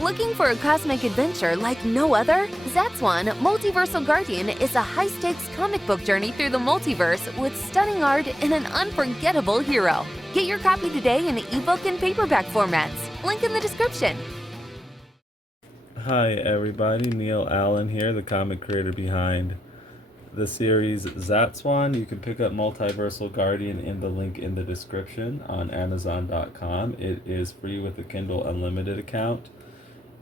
Looking for a cosmic adventure like no other? Zatswan, Multiversal Guardian is a high-stakes comic book journey through the multiverse with stunning art and an unforgettable hero. Get your copy today in ebook and paperback formats. Link in the description. Hi everybody, Neil Allen here, the comic creator behind the series Zatswan. You can pick up Multiversal Guardian in the link in the description on Amazon.com. It is free with a Kindle Unlimited account,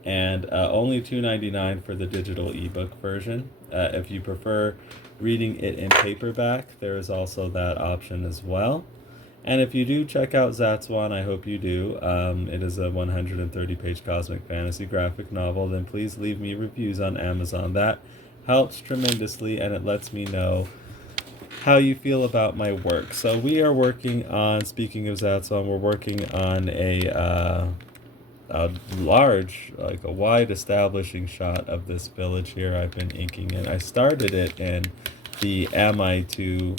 and only $2.99 for the digital ebook version. If you prefer reading it in paperback, there is also that option as well. And if you do check out Zatswan, I hope you do, it is a 130-page cosmic fantasy graphic novel, then please leave me reviews on Amazon. That helps tremendously, and it lets me know how you feel about my work. So we are working on, speaking of Zatswan, we're working on a large, like a wide establishing shot of this village here I've been inking in. I started it in the Am I Too,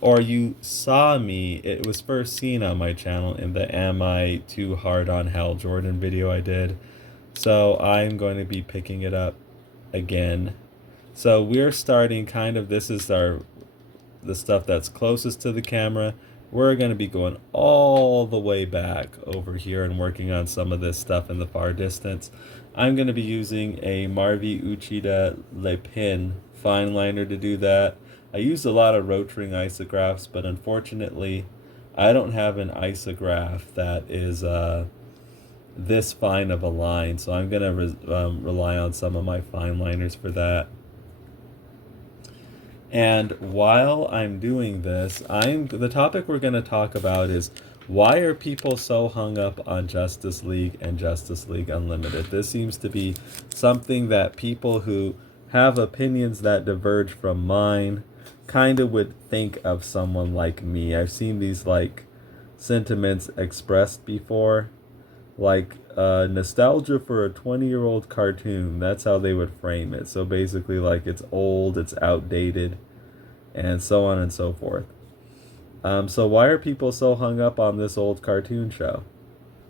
or you saw me, it was first seen on my channel in the Am I Too Hard on Hal Jordan video I did. So I'm going to be picking it up again. So we're starting kind of, this is the stuff that's closest to the camera. We're going to be going all the way back over here and working on some of this stuff in the far distance. I'm going to be using a Marvi Uchida Le Pin fine liner to do that. I used a lot of Rotring isographs, but unfortunately I don't have an isograph that is this fine of a line, so I'm going to rely on some of my fine liners for that. And while I'm doing this, the topic we're going to talk about is, why are people so hung up on Justice League and Justice League Unlimited? This seems to be something that people who have opinions that diverge from mine kind of would think of someone like me. I've seen these like sentiments expressed before, like nostalgia for a 20-year-old cartoon. That's how they would frame it. So basically, like, it's old, it's outdated, and so on and so forth. So why are people so hung up on this old cartoon show?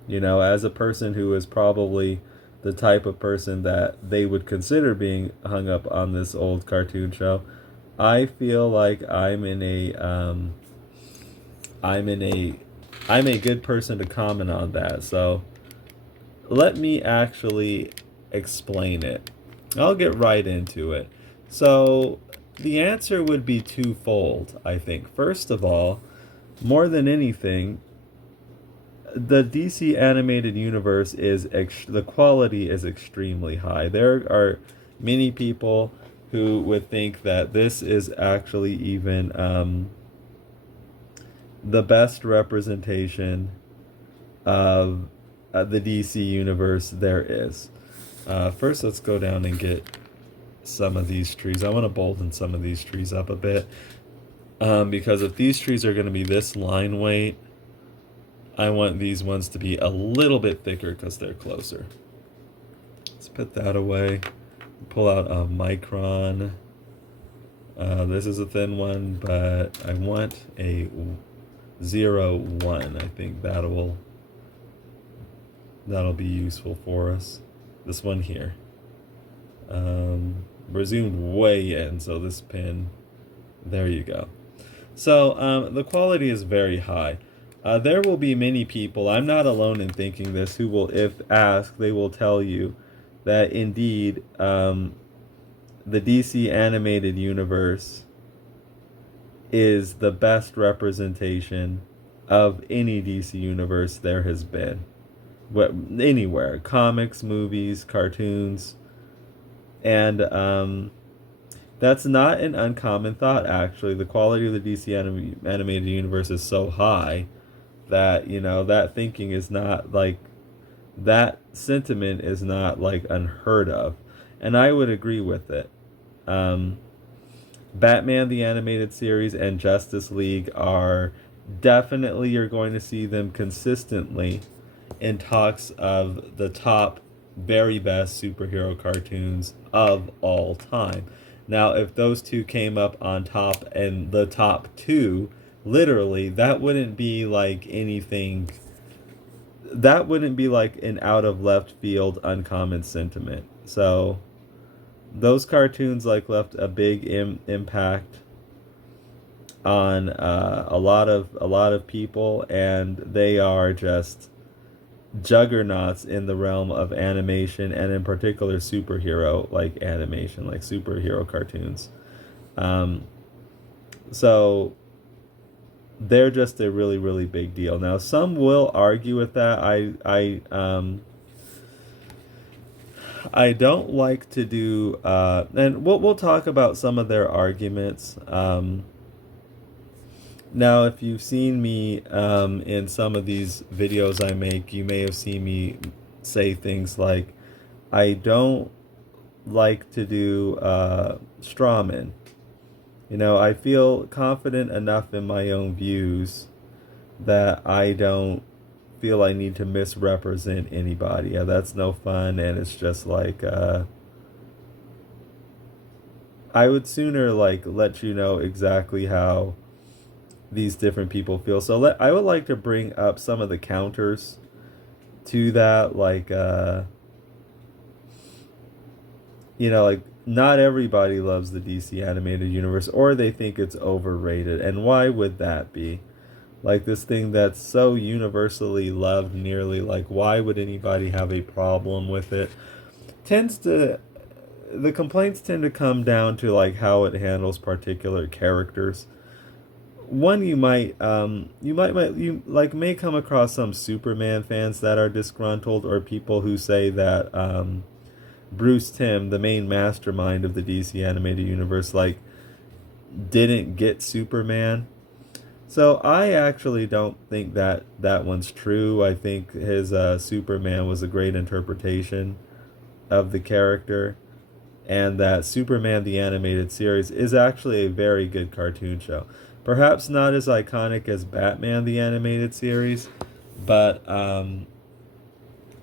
You know, as a person who is probably the type of person that they would consider being hung up on this old cartoon show, I feel like I'm a good person to comment on that. So let me actually explain it. I'll get right into it. So the answer would be twofold, I think. First of all, more than anything, the DC animated universe the quality is extremely high. There are many people who would think that this is actually even the best representation of the DC universe there is. First, let's go down and get some of these trees. I want to bolden some of these trees up a bit, because if these trees are going to be this line weight, I want these ones to be a little bit thicker because they're closer. Let's put that away. Pull out a micron. This is a thin one, but I want a 0.1. I think that'll be useful for us. This one here. We're zoomed way in, so this pin, there you go. So the quality is very high. There will be many people, I'm not alone in thinking this, who will, if asked, they will tell you that indeed the DC animated universe is the best representation of any DC universe there has been. Anywhere. Comics, movies, cartoons. And that's not an uncommon thought, actually. The quality of the DC animated universe is so high that, you know, that thinking is not like, that sentiment is not like unheard of. And I would agree with it. Batman the Animated Series and Justice League are definitely, you're going to see them consistently in talks of the top very best superhero cartoons of all time. Now, if those two came up on top and the top two, literally, that wouldn't be like anything that wouldn't be like an out of left field uncommon sentiment. So those cartoons like left a big impact on a lot of people, and they are just juggernauts in the realm of animation, and in particular superhero like animation, like superhero cartoons. Um, so they're just a really, really big deal. Now, some will argue with that. I don't like to do, and we'll talk about some of their arguments. Now, if you've seen me in some of these videos I make, you may have seen me say things like, I don't like to do strawmen. You know, I feel confident enough in my own views that I don't feel I need to misrepresent anybody. Yeah, that's no fun, and it's just like I would sooner like let you know exactly how these different people feel. So I would like to bring up some of the counters to that, like you know, like not everybody loves the DC animated universe, or they think it's overrated. And why would that be? Like this thing that's so universally loved nearly, like why would anybody have a problem with it? The complaints tend to come down to like how it handles particular characters. One, you may come across some Superman fans that are disgruntled, or people who say that Bruce Timm, the main mastermind of the DC animated universe, like didn't get Superman. So I actually don't think that one's true. I think his Superman was a great interpretation of the character, and that Superman the Animated Series is actually a very good cartoon show. Perhaps not as iconic as Batman the Animated Series, but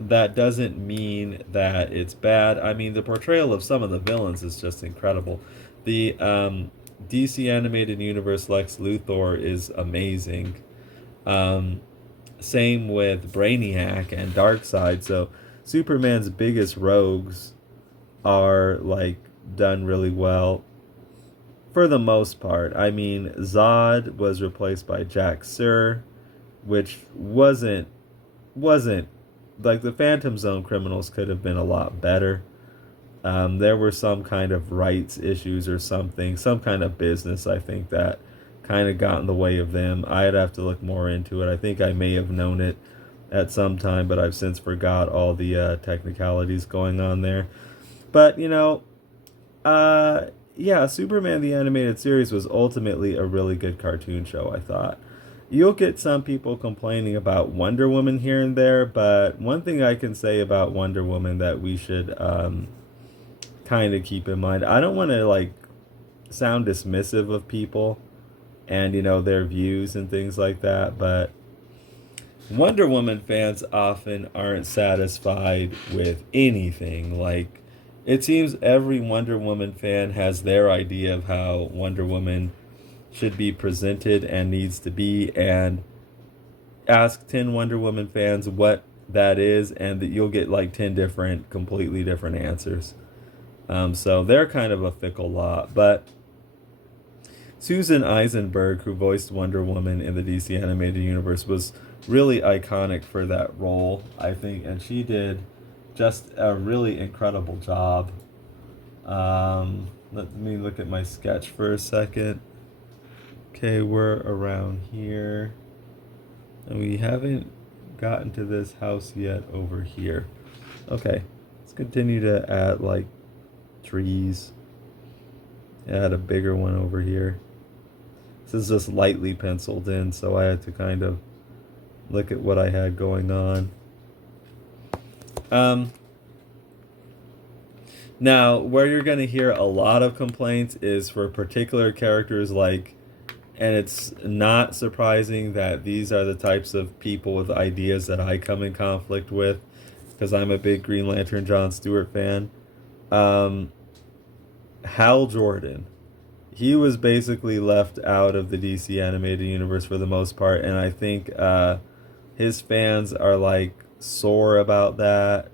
that doesn't mean that it's bad. I mean, the portrayal of some of the villains is just incredible. The DC Animated Universe Lex Luthor is amazing. Same with Brainiac and Darkseid. So Superman's biggest rogues are like done really well for the most part. I mean, Zod was replaced by Jack Sir, which wasn't like the Phantom Zone criminals could have been a lot better. There were some kind of rights issues or something, some kind of business, I think, that kind of got in the way of them. I'd have to look more into it. I think I may have known it at some time, but I've since forgot all the technicalities going on there. But, you know, yeah, Superman the Animated Series was ultimately a really good cartoon show, I thought. You'll get some people complaining about Wonder Woman here and there, but one thing I can say about Wonder Woman that we should kind of keep in mind, I don't want to like sound dismissive of people and, you know, their views and things like that, but Wonder Woman fans often aren't satisfied with anything. Like, it seems every Wonder Woman fan has their idea of how Wonder Woman should be presented and needs to be, and ask 10 Wonder Woman fans what that is, and that you'll get like 10 completely different answers. So they're kind of a fickle lot. But Susan Eisenberg, who voiced Wonder Woman in the DC Animated Universe, was really iconic for that role, I think, and she did just a really incredible job. Let me look at my sketch for a second. Okay, we're around here, and we haven't gotten to this house yet over here. Okay, let's continue to add like trees. Add a bigger one over here. This is just lightly penciled in, so I had to kind of look at what I had going on. Now, where you're going to hear a lot of complaints is for particular characters, like, and it's not surprising that these are the types of people with ideas that I come in conflict with, because I'm a big Green Lantern John Stewart fan. Hal Jordan. He was basically left out of the DC Animated Universe for the most part, and I think his fans are like sore about that.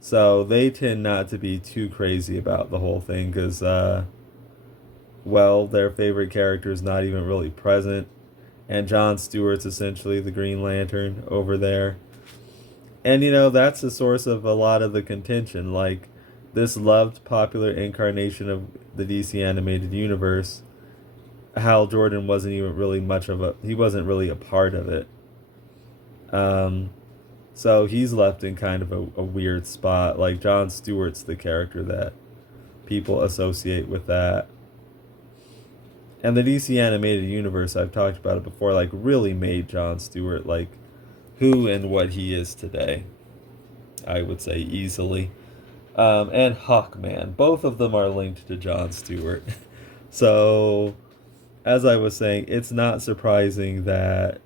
So they tend not to be too crazy about the whole thing because, well, their favorite character is not even really present. And Jon Stewart's essentially the Green Lantern over there. And, that's the source of a lot of the contention. Like, this loved popular incarnation of the DC animated universe, Hal Jordan wasn't even really he wasn't really a part of it. So he's left in kind of a weird spot. Like, Jon Stewart's the character that people associate with that. And the DC animated universe, I've talked about it before, like, really made Jon Stewart, like, who and what he is today. I would say easily. And Hawkman. Both of them are linked to Jon Stewart. So, as I was saying, it's not surprising that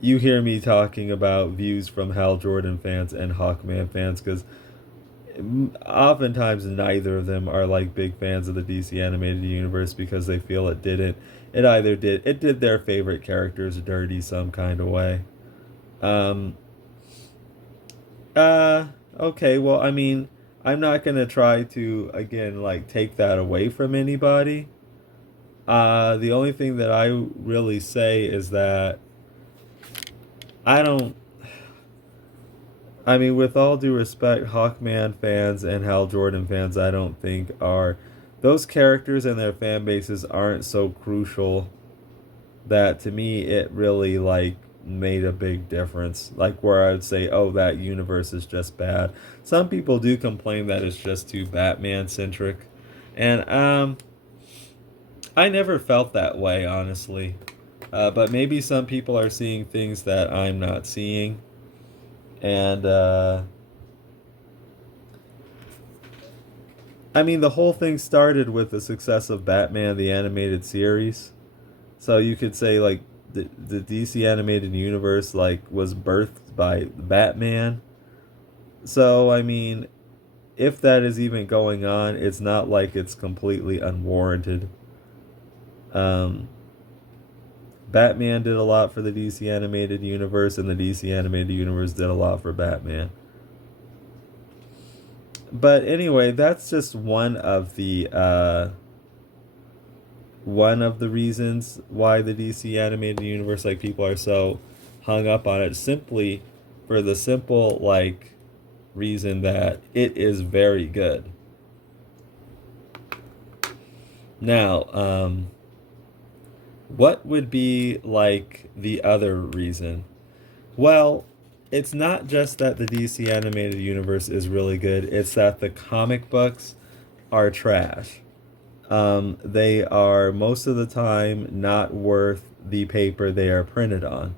you hear me talking about views from Hal Jordan fans and Hawkman fans, because oftentimes neither of them are like big fans of the DC animated universe because they feel it did their favorite characters dirty some kind of way. Okay, well, I mean, I'm not gonna try to, again, like, take that away from anybody. The only thing that I really say is that I mean, with all due respect, Hawkman fans and Hal Jordan fans, I don't think those characters and their fan bases aren't so crucial that, to me, it really, like, made a big difference. Like, where I would say, oh, that universe is just bad. Some people do complain that it's just too Batman-centric. And, I never felt that way, honestly. But maybe some people are seeing things that I'm not seeing. And, I mean, the whole thing started with the success of Batman, the animated series. So you could say, like, the DC animated universe, like, was birthed by Batman. So, I mean, if that is even going on, it's not like it's completely unwarranted. Batman did a lot for the DC animated universe, and the DC animated universe did a lot for Batman. But anyway, that's just one of the reasons why the DC animated universe, like, people are so hung up on it, simply for the simple, like, reason that it is very good. Now, what would be, like, the other reason? Well, it's not just that the DC animated universe is really good, it's that the comic books are trash. They are, most of the time, not worth the paper they are printed on.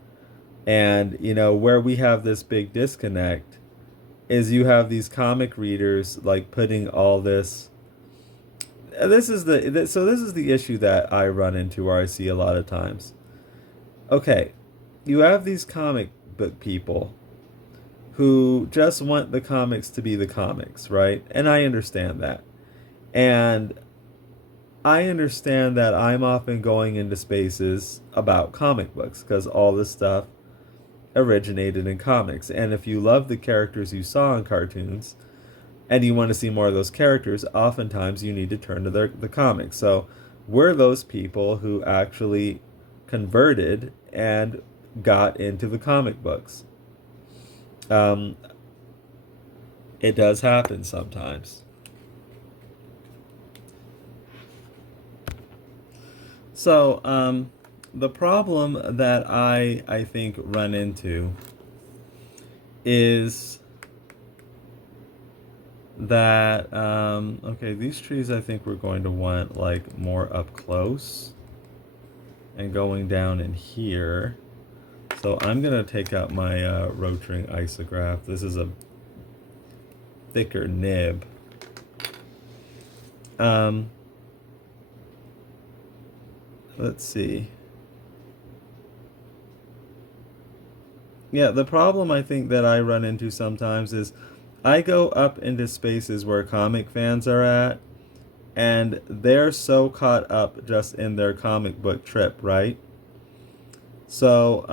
And, where we have this big disconnect is you have these comic readers, like, putting all this... This is the issue that I run into, or I see a lot of times. Okay, you have these comic book people who just want the comics to be the comics, right? And I understand that. And I understand that I'm often going into spaces about comic books because all this stuff originated in comics. And if you love the characters you saw in cartoons and you want to see more of those characters, oftentimes you need to turn to the comics. So we're those people who actually converted and got into the comic books. It does happen sometimes. So, the problem that I think run into is that, okay, these trees I think we're going to want, like, more up close and going down in here. So I'm going to take out my Rotring isograph. This is a thicker nib. Let's see. Yeah, the problem I think that I run into sometimes is I go up into spaces where comic fans are at, and they're so caught up just in their comic book trip, right? So,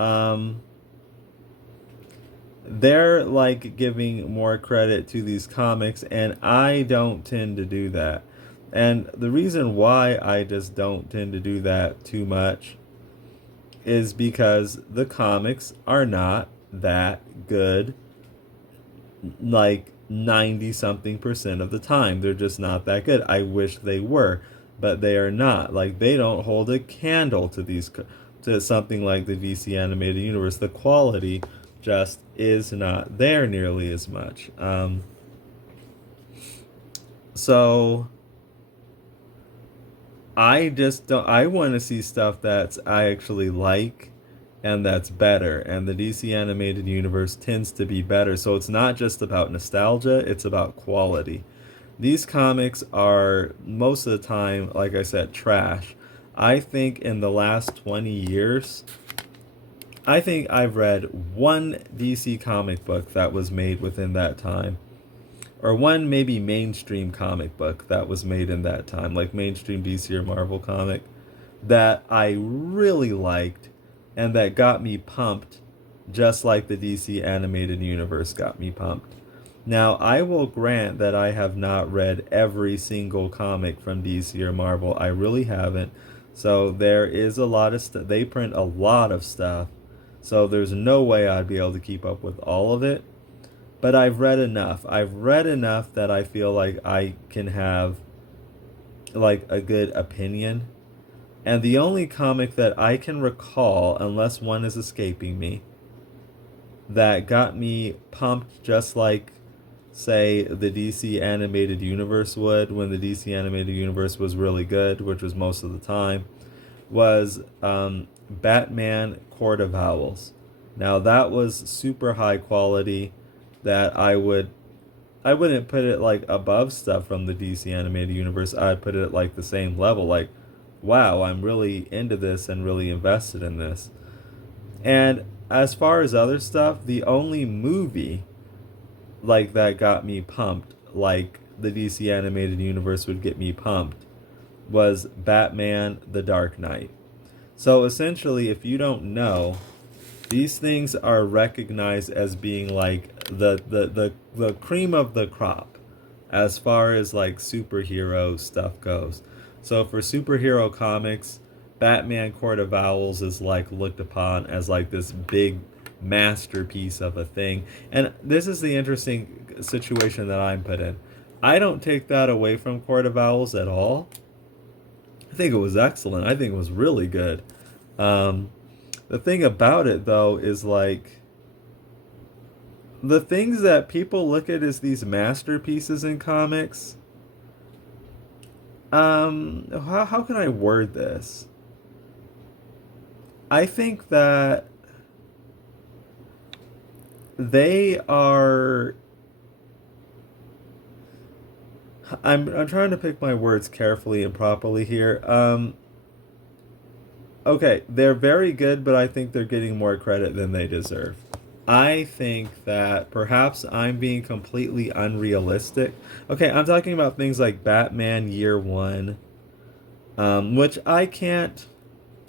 they're like giving more credit to these comics, and I don't tend to do that. And the reason why I just don't tend to do that too much is because the comics are not that good, like 90 something percent of the time. They're just not that good. I wish they were, but they are not. Like, they don't hold a candle to to something like the DC animated universe. The quality just is not there nearly as much. So I just don't. I want to see stuff that's I actually like and that's better. And the DC animated universe tends to be better. So it's not just about nostalgia, it's about quality. These comics are most of the time, like I said, trash. I think in the last 20 years, I think I've read one DC comic book that was made within that time, or one maybe mainstream comic book that was made in that time, like mainstream DC or Marvel comic, that I really liked and that got me pumped, just like the DC animated universe got me pumped. Now, I will grant that I have not read every single comic from DC or Marvel. I really haven't. So there is a lot of stuff. They print a lot of stuff. So there's no way I'd be able to keep up with all of it. But I've read enough. I've read enough that I feel like I can have like a good opinion. And the only comic that I can recall, unless one is escaping me, that got me pumped just like, say, the DC animated universe would when the DC animated universe was really good, which was most of the time, was Batman Court of Owls. Now that was super high quality that I wouldn't put it like above stuff from the DC animated universe. I'd put it at like the same level, like, wow, I'm really into this and really invested in this. And as far as other stuff, the only movie like that got me pumped, like the DC animated universe would get me pumped, was Batman The Dark Knight. So essentially, if you don't know, these things are recognized as being like the cream of the crop as far as like superhero stuff goes. So for superhero comics, Batman Court of Owls is like looked upon as like this big masterpiece of a thing. And this is the interesting situation that I'm put in. I don't take that away from Court of Owls at all. I think it was excellent. I think it was really good. The thing about it, though, is like the things that people look at as these masterpieces in comics. How can I word this? I think that they are. I'm trying to pick my words carefully and properly here. Okay, they're very good, but I think they're getting more credit than they deserve. I think that perhaps I'm being completely unrealistic. Okay, I'm talking about things like Batman Year One, which I can't.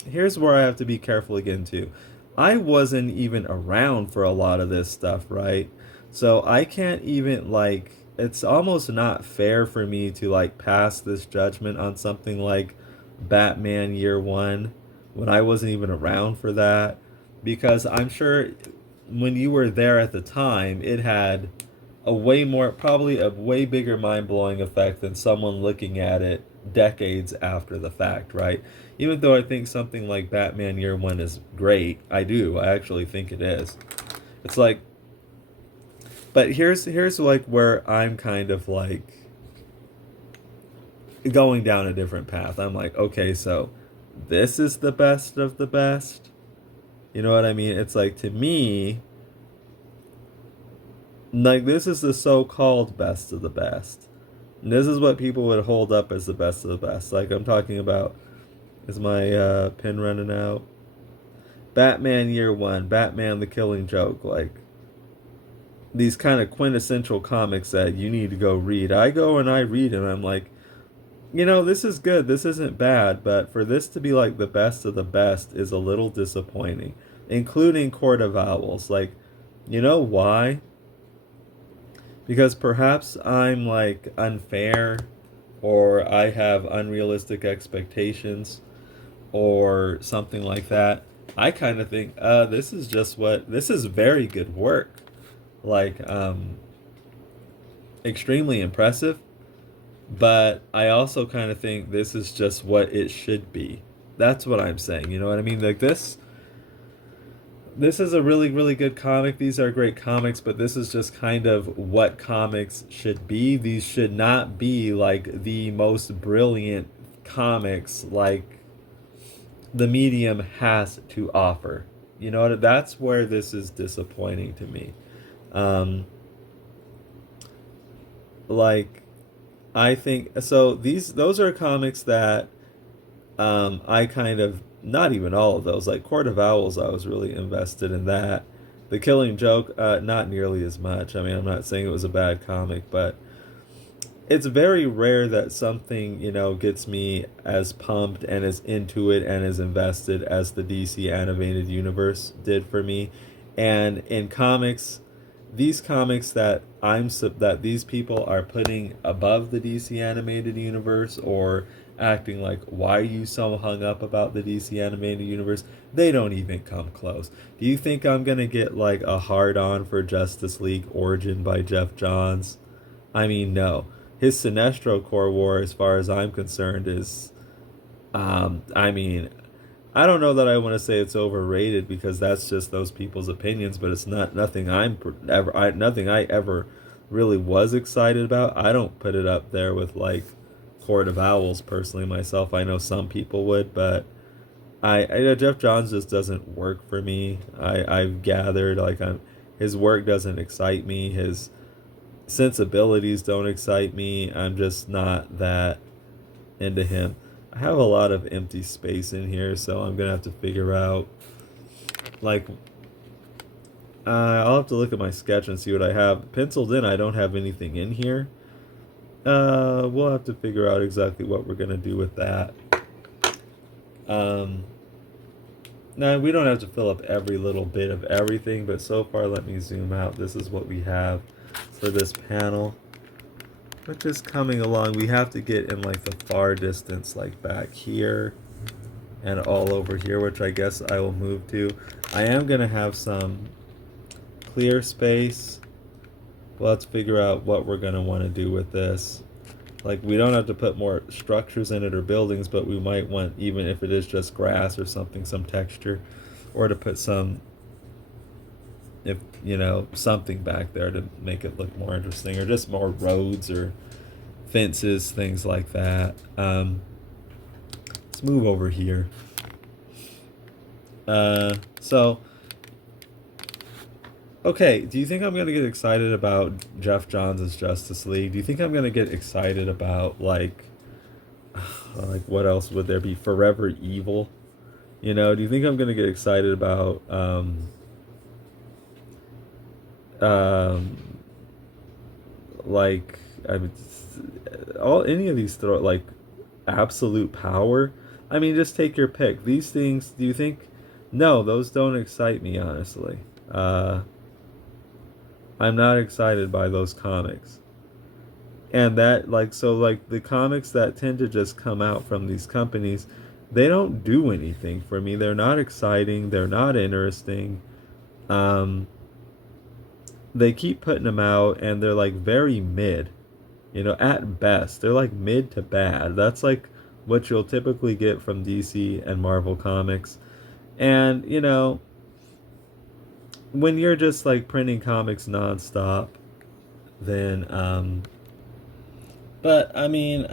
Here's where I have to be careful again, too. I wasn't even around for a lot of this stuff, right? So I can't even, like, it's almost not fair for me to, like, pass this judgment on something like Batman Year One when I wasn't even around for that. Because I'm sure when you were there at the time, it had probably a way bigger mind-blowing effect than someone looking at it decades after the fact, right? Even though I think something like Batman Year One is great, I actually think it is. It's like, but here's like where I'm kind of like going down a different path. I'm like, okay, so this is the best of the best. You know what I mean? It's like, to me, like, this is the so-called best of the best. And this is what people would hold up as the best of the best. Like, I'm talking about, is my pen running out? Batman Year One, Batman the Killing Joke, like, these kind of quintessential comics that you need to go read. I go and I read and I'm like, this is good, this isn't bad, but for this to be like the best of the best is a little disappointing. Including Court of Owls. Like, You know why? Because perhaps I'm like unfair, or I have unrealistic expectations, or something like that. I kind of think, this is very good work. Like, extremely impressive, but I also kind of think this is just what it should be. That's what I'm saying. You know what I mean? Like this is a really, really good comic. These are great comics, but this is just kind of what comics should be. These should not be like the most brilliant comics like the medium has to offer. You know, that's where this is disappointing to me. Um, like, I think so. Those are comics that I kind of, not even all of those, like Court of Owls, I was really invested in that. The Killing Joke, not nearly as much. I mean, I'm not saying it was a bad comic, but it's very rare that something, gets me as pumped and as into it and as invested as the DC animated universe did for me. And in comics, these comics that these people are putting above the DC animated universe, or acting like, why are you so hung up about the DC animated universe? They don't even come close. Do you think I'm gonna get like a hard on for Justice League Origin by Jeff Johns? I mean, no. His Sinestro Corps War, as far as I'm concerned, is, I mean, I don't know that I want to say it's overrated, because that's just those people's opinions, but it's not nothing I ever really was excited about. I don't put it up there with like Court of Owls personally myself. I know some people would, but Jeff Johns just doesn't work for me. I've gathered, like, his work doesn't excite me. His sensibilities don't excite me. I'm just not that into him. I have a lot of empty space in here, so I'm gonna have to figure out, like, I'll have to look at my sketch and see what I have penciled in. I don't have anything in here. We'll have to figure out exactly what we're gonna do with that. Now, we don't have to fill up every little bit of everything, but so far, let me zoom out. This is what we have for this panel, which is coming along. We have to get in like the far distance, like back here and all over here, which I guess I will move to. I am going to have some clear space. Let's figure out what we're going to want to do with this. Like, we don't have to put more structures in it or buildings, but we might want, even if it is just grass or something, some texture, or to put some, if something back there to make it look more interesting, or just more roads or fences, things like that. Let's move over here. So, okay, do you think I'm going to get excited about Jeff Johns' Justice League? Do you think I'm going to get excited about, like what else would there be? Forever Evil? Do you think I'm going to get excited about, like, I mean, any of these like, Absolute Power? I mean, just take your pick. These things, do you think? No, those don't excite me, honestly. I'm not excited by those comics. And that, like, so, like, the comics that tend to just come out from these companies, they don't do anything for me. They're not exciting. They're not interesting. They keep putting them out, and they're, like, very mid. At best. They're, like, mid to bad. That's, like, what you'll typically get from DC and Marvel Comics. And, when you're just like printing comics nonstop, then but I mean,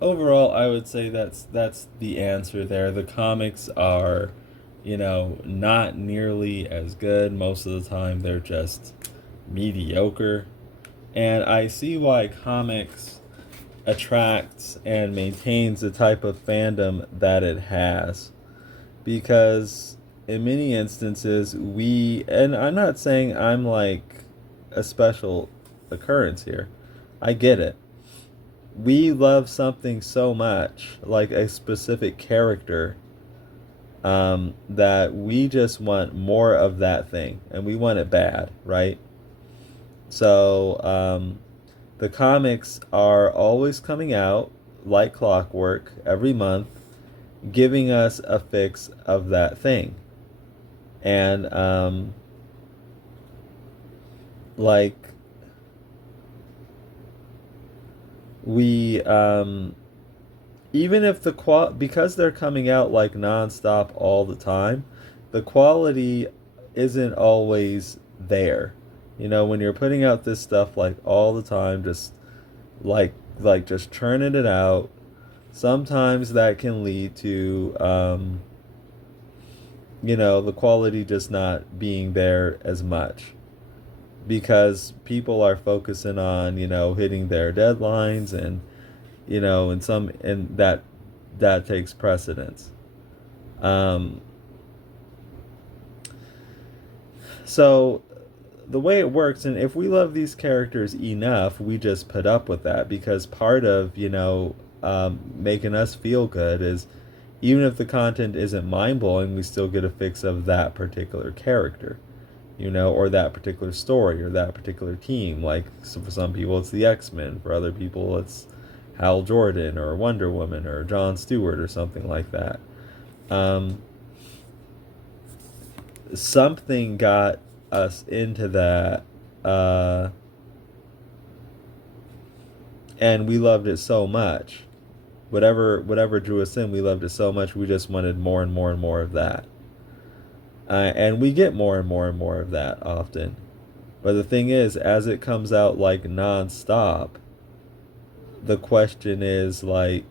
overall, I would say that's the answer there. The comics are, not nearly as good. Most of the time, they're just mediocre, and I see why comics attracts and maintains the type of fandom that it has, because in many instances, and I'm not saying I'm like a special occurrence here. I get it. We love something so much, like a specific character, that we just want more of that thing, and we want it bad, right? So the comics are always coming out like clockwork every month, giving us a fix of that thing. And like we even if because they're coming out like nonstop all the time, the quality isn't always there. You know, when you're putting out this stuff like all the time, just like just churning it out, sometimes that can lead to you know, the quality just not being there as much, because people are focusing on, you know, hitting their deadlines, and you know, and that takes precedence. So the way it works, and if we love these characters enough, we just put up with that, because part of, you know, making us feel good is, even if the content isn't mind-blowing, we still get a fix of that particular character, you know, or that particular story, or that particular team. Like, so for some people it's the X-Men, for other people it's Hal Jordan or Wonder Woman or John Stewart or something like that. Something got us into that, and we loved it so much. Whatever drew us in, we loved it so much, we just wanted more and more and more of that. And we get more and more and more of that often. But the thing is, as it comes out like non-stop, the question is like,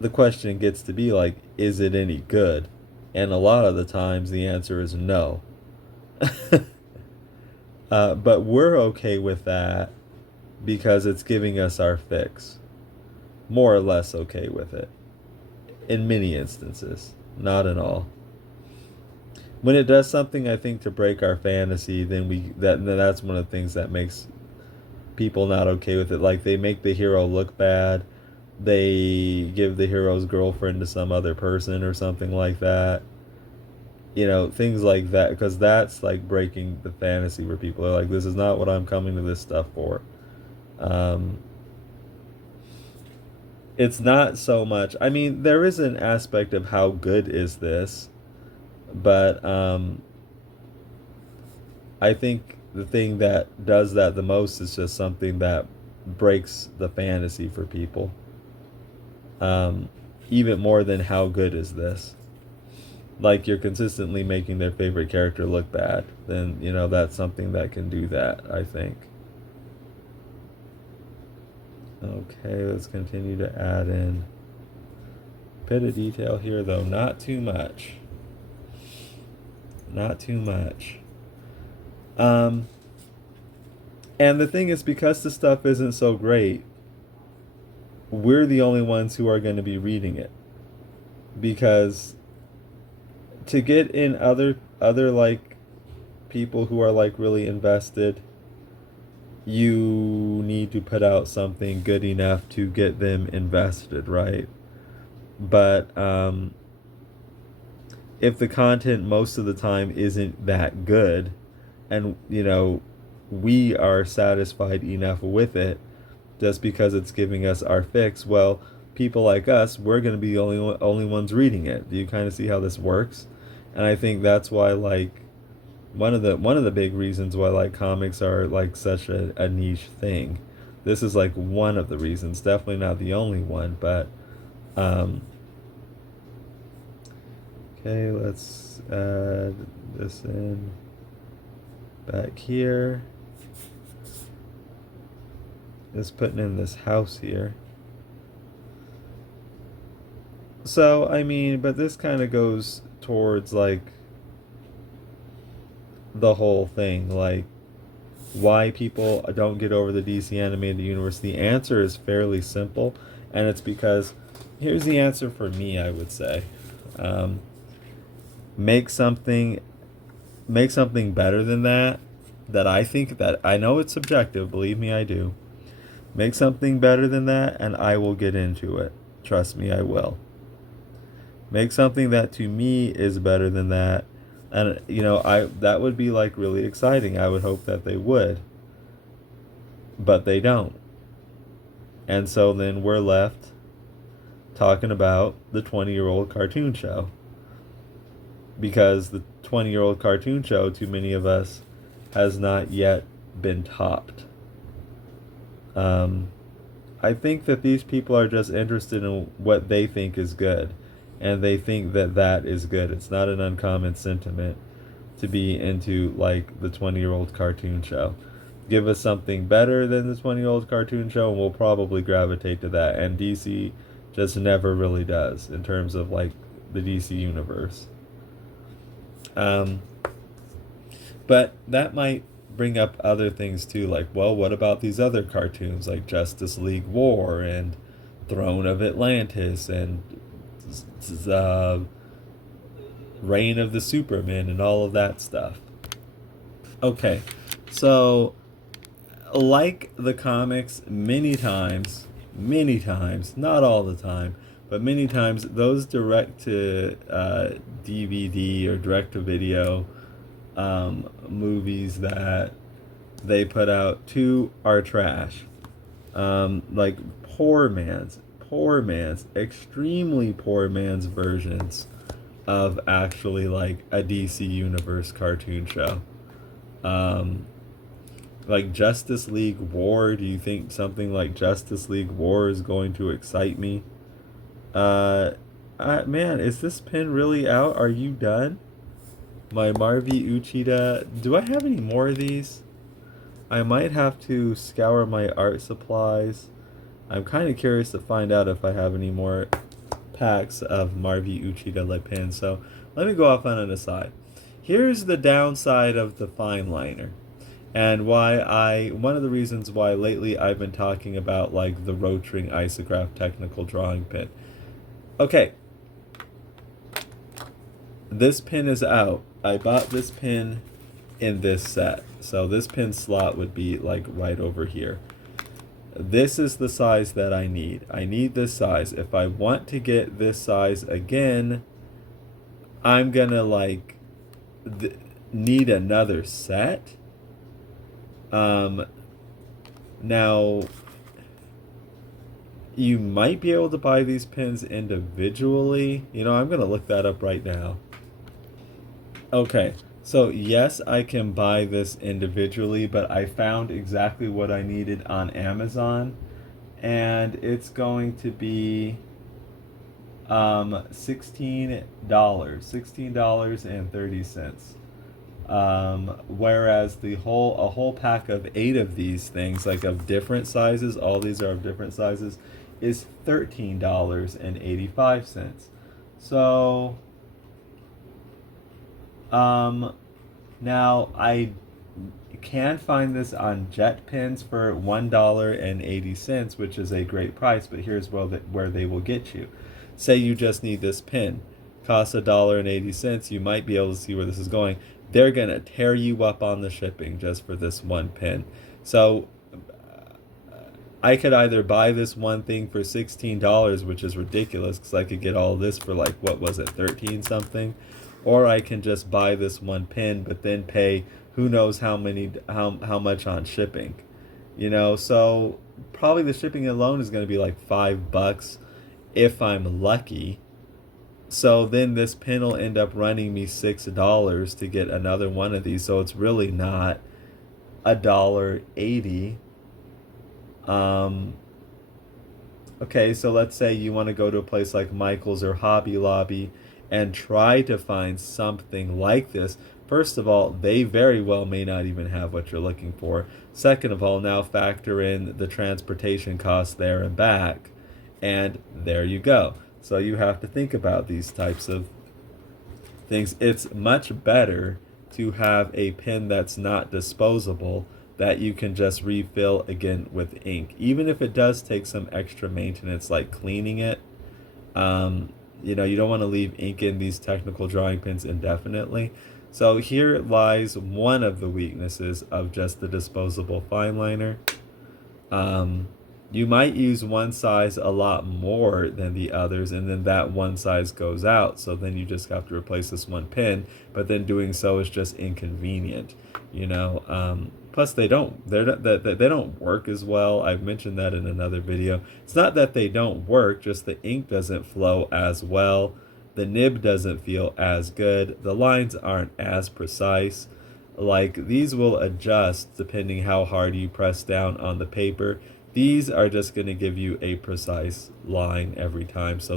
the question gets to be like, is it any good? And a lot of the times the answer is no. But we're okay with that because it's giving us our fix. More or less okay with it. In many instances. Not in all. When it does something, I think, to break our fantasy, then that's one of the things that makes people not okay with it. Like, they make the hero look bad. They give the hero's girlfriend to some other person or something like that. You know, things like that, because that's like breaking the fantasy, where people are like, this is not what I'm coming to this stuff for. It's not so much, I mean, there is an aspect of how good is this, but I think the thing that does that the most is just something that breaks the fantasy for people. Even more than how good is this. Like, you're consistently making their favorite character look bad, then, you know, that's something that can do that, I think. Okay, let's continue to add in a bit of detail here, though. Not too much. Not too much. And the thing is, because the stuff isn't so great, we're the only ones who are going to be reading it. Because to get in other like people who are like really invested, you need to put out something good enough to get them invested, right? But if the content most of the time isn't that good, and, you know, we are satisfied enough with it just because it's giving us our fix, well, people like us, we're going to be the only ones reading it. Do you kind of see how this works? And I think that's why, like, one of the big reasons why, like, comics are like such a niche thing. This is like one of the reasons, definitely not the only one, but okay, let's add this in back here. Just putting in this house here. So, I mean, but this kind of goes towards, like, the whole thing, like, why people don't get over the DC animated universe. The answer is fairly simple, and it's because, here's the answer for me, I would say. Make something better than that I think, that I know it's subjective, believe me, I do. Make something better than that, and I will get into it. Trust me, I will. Make something that to me is better than that. And that would be like really exciting. I would hope that they would. But they don't. And so then we're left talking about the 20-year-old cartoon show. Because the 20-year-old cartoon show, to many of us, has not yet been topped. I think that these people are just interested in what they think is good. And they think that that is good. It's not an uncommon sentiment to be into, like, the 20-year-old cartoon show. Give us something better than the 20-year-old cartoon show, and we'll probably gravitate to that. And DC just never really does in terms of, like, the DC universe. But that might bring up other things too, like, well, what about these other cartoons like Justice League War and Throne of Atlantis and Reign of the Superman and all of that stuff? Okay, so like the comics, many times, not all the time, but many times, those direct to DVD or direct to video movies that they put out too are trash. Like poor man's, extremely poor man's versions of actually like a DC Universe cartoon show. Like Justice League War, do you think something like Justice League War is going to excite me? Man, is this pin really out? Are you done? My Marvi Uchida. Do I have any more of these? I might have to scour my art supplies. I'm kind of curious to find out if I have any more packs of Marvi Uchida lip pins. So let me go off on an aside. Here's the downside of the fine liner. And one of the reasons why lately I've been talking about like the Rotring Isograph technical drawing pin. Okay. This pin is out. I bought this pin in this set. So this pin slot would be like right over here. This is the size that I need. I need this size. If I want to get this size again, I'm gonna like need another set. Now, you might be able to buy these pins individually. I'm gonna look that up right now. Okay, so yes, I can buy this individually, but I found exactly what I needed on Amazon, and it's going to be $16.30. Whereas a whole pack of 8 of these things, like of different sizes, all these are of different sizes, is $13.85. So now I can find this on Jet Pins for $1.80, which is a great price, but here's where they will get you. Say you just need this pin, costs $1.80, you might be able to see where this is going. They're going to tear you up on the shipping just for this one pin. So I could either buy this one thing for $16, which is ridiculous because I could get all this for like, what was it, 13 something? Or I can just buy this one pin, but then pay who knows how much on shipping. So probably the shipping alone is going to be like $5 if I'm lucky. So then this pin will end up running me $6 to get another one of these. So it's really not $1.80. Okay, so let's say you want to go to a place like Michael's or Hobby Lobby and try to find something like this. First of all, they very well may not even have what you're looking for. Second of all, now factor in the transportation costs there and back. And there you go. So you have to think about these types of things. It's much better to have a pen that's not disposable that you can just refill again with ink. Even if it does take some extra maintenance like cleaning it. You don't want to leave ink in these technical drawing pens indefinitely. So here lies one of the weaknesses of just the disposable fine liner. you might use one size a lot more than the others, and then that one size goes out. So then you just have to replace this one pin, but then doing so is just inconvenient, you know. Plus, they don't work as well. I've mentioned that in another video. It's not that they don't work, just the ink doesn't flow as well. The nib doesn't feel as good. The lines aren't as precise. Like, these will adjust depending how hard you press down on the paper. These are just going to give you a precise line every time. So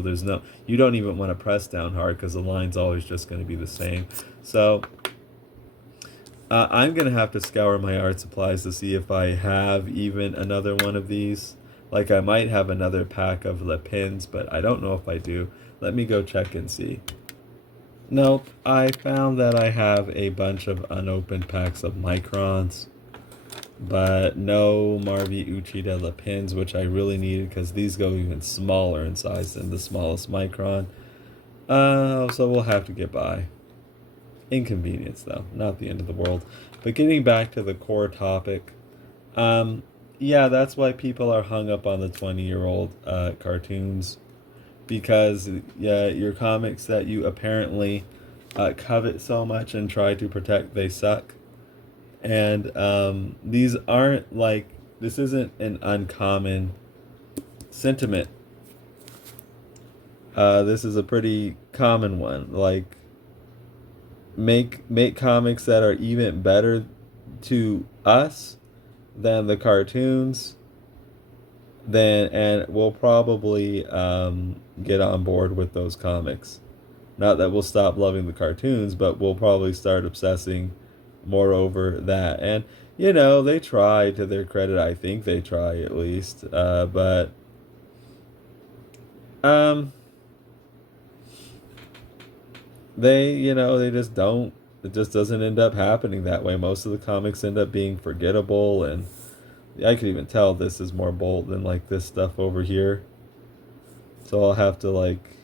you don't even want to press down hard because the line's always just going to be the same. So I'm going to have to scour my art supplies to see if I have even another one of these. Like, I might have another pack of the pins, but I don't know if I do. Let me go check and see. Nope, I found that I have a bunch of unopened packs of microns, but no Marvi Uchida La pins, which I really needed because these go even smaller in size than the smallest micron. So we'll have to get by. Inconvenience, though, not the end of the world. But getting back to the core topic, yeah, that's why people are hung up on the 20-year-old cartoons, because your comics that you apparently covet so much and try to protect, they suck. And these aren't like, this isn't an uncommon sentiment. This is a pretty common one. Like, make comics that are even better to us than the cartoons, and we'll probably get on board with those comics. Not that we'll stop loving the cartoons, but we'll probably start obsessing more over that. And, you know, they try, to their credit. I think they try, at least. But they just don't. It just doesn't end up happening that way. Most of the comics end up being forgettable, and I could even tell this is more bold than like this stuff over here. So I'll have to like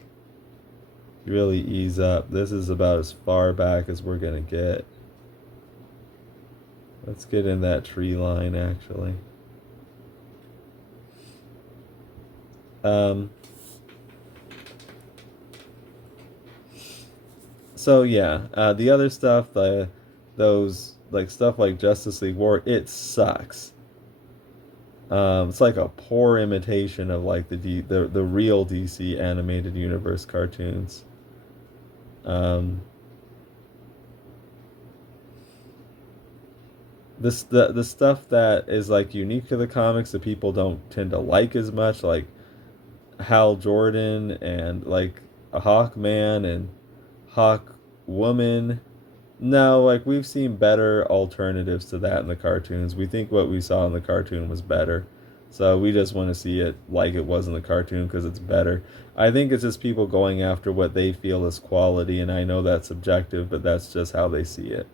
really ease up. This is about as far back as we're gonna get. Let's get in that tree line, actually. So yeah, the other stuff, those like stuff like Justice League War, it sucks. It's like a poor imitation of like the real DC animated universe cartoons. The stuff that is like unique to the comics that people don't tend to like as much, like Hal Jordan and like a Hawkman and Hawk Woman. No, like, we've seen better alternatives to that in the cartoons. We think what we saw in the cartoon was better. So we just want to see it like it was in the cartoon because it's better. I think it's just people going after what they feel is quality, and I know that's subjective, but that's just how they see it.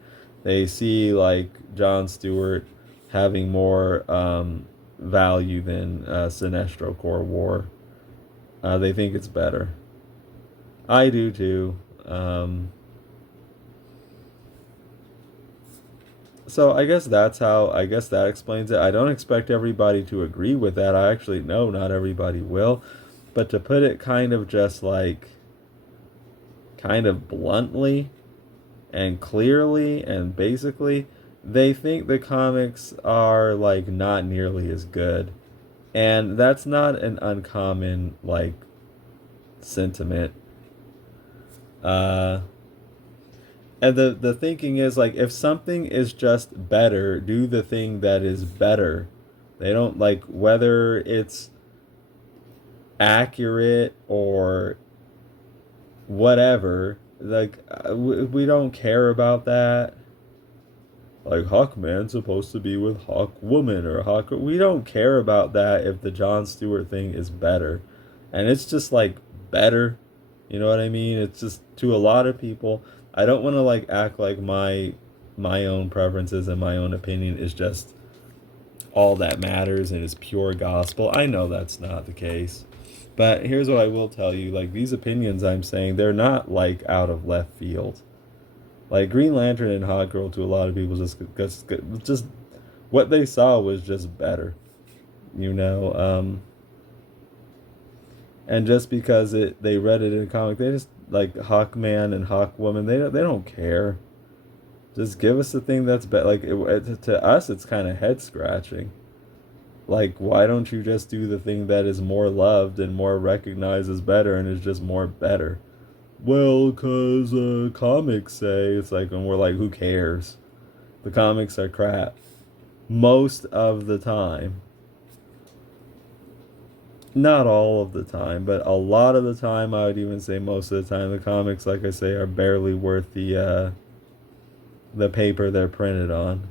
They see, like, Jon Stewart having more value than Sinestro Corps War. They think it's better. I do too. So I guess that explains it. I don't expect everybody to agree with that. I actually know not everybody will. But to put it kind of just like, kind of bluntly and clearly and basically, they think the comics are like not nearly as good. And that's not an uncommon like sentiment. And the thinking is like, if something is just better, do the thing that is better. They don't like whether it's accurate or whatever. Like, we don't care about that. Like, Hawkman's supposed to be with Hawkwoman or Hawk. We don't care about that if the Jon Stewart thing is better. And it's just like better. You know what I mean? It's just, to a lot of people, I don't want to like act like my own preferences and my own opinion is just all that matters and is pure gospel. I know that's not the case. But here's what I will tell you. Like, these opinions I'm saying, they're not like out of left field. Like, Green Lantern and Hawkgirl, to a lot of people, just what they saw was just better. you know. And just because they read it in a comic, they just, like Hawkman and Hawkwoman, they don't care. Just give us the thing that's like to us, it's kind of head scratching. Like, why don't you just do the thing that is more loved and more recognized as better and is just more better? Well, cause comics say it's like, and we're like, who cares? The comics are crap most of the time. Not all of the time, but a lot of the time. I would even say most of the time, the comics, like I say, are barely worth the paper they're printed on,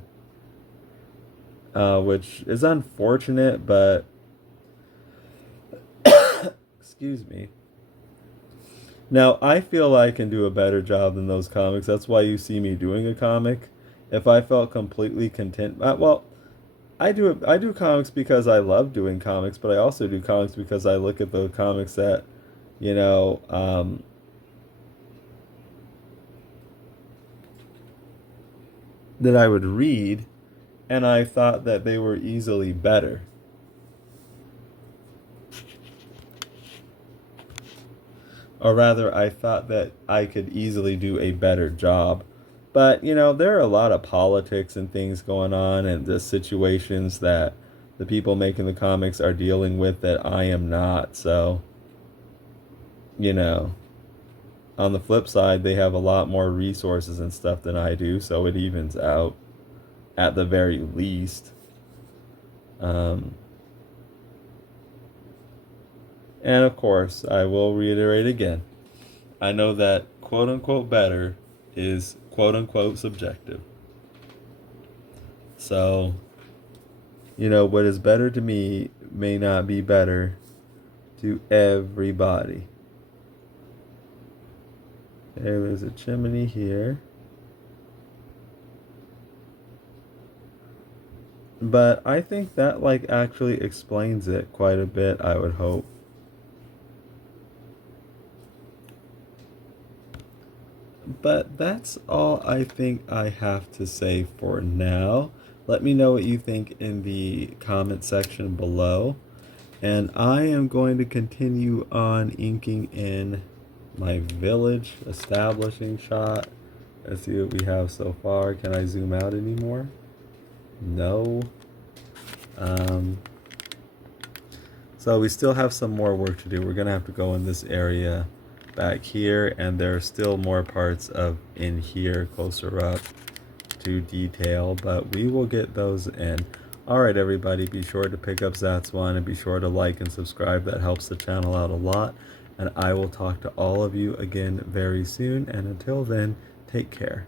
which is unfortunate. But excuse me. Now, I feel I can do a better job than those comics. That's why you see me doing a comic. If I felt completely content, well, I do comics because I love doing comics, but I also do comics because I look at the comics that, you know, that I would read, and I thought that they were easily better. Or rather, I thought that I could easily do a better job. But, you know, there are a lot of politics and things going on, and the situations that the people making the comics are dealing with that I am not. So, you know, on the flip side, they have a lot more resources and stuff than I do, so it evens out at the very least. And of course, I will reiterate again, I know that quote unquote better is quote unquote subjective. So, you know, what is better to me may not be better to everybody. There is a chimney here. But I think that, like, actually explains it quite a bit, I would hope. But that's all I think I have to say for now. Let me know what you think in the comment section below. And I am going to continue on inking in my village establishing shot. Let's see what we have so far. Can I zoom out anymore? No. So we still have some more work to do. We're going to have to go in this area back here, and there are still more parts of in here closer up to detail, but we will get those in. Alright everybody, be sure to pick up Zatswan and be sure to like and subscribe. That helps the channel out a lot, and I will talk to all of you again very soon, and until then, take care.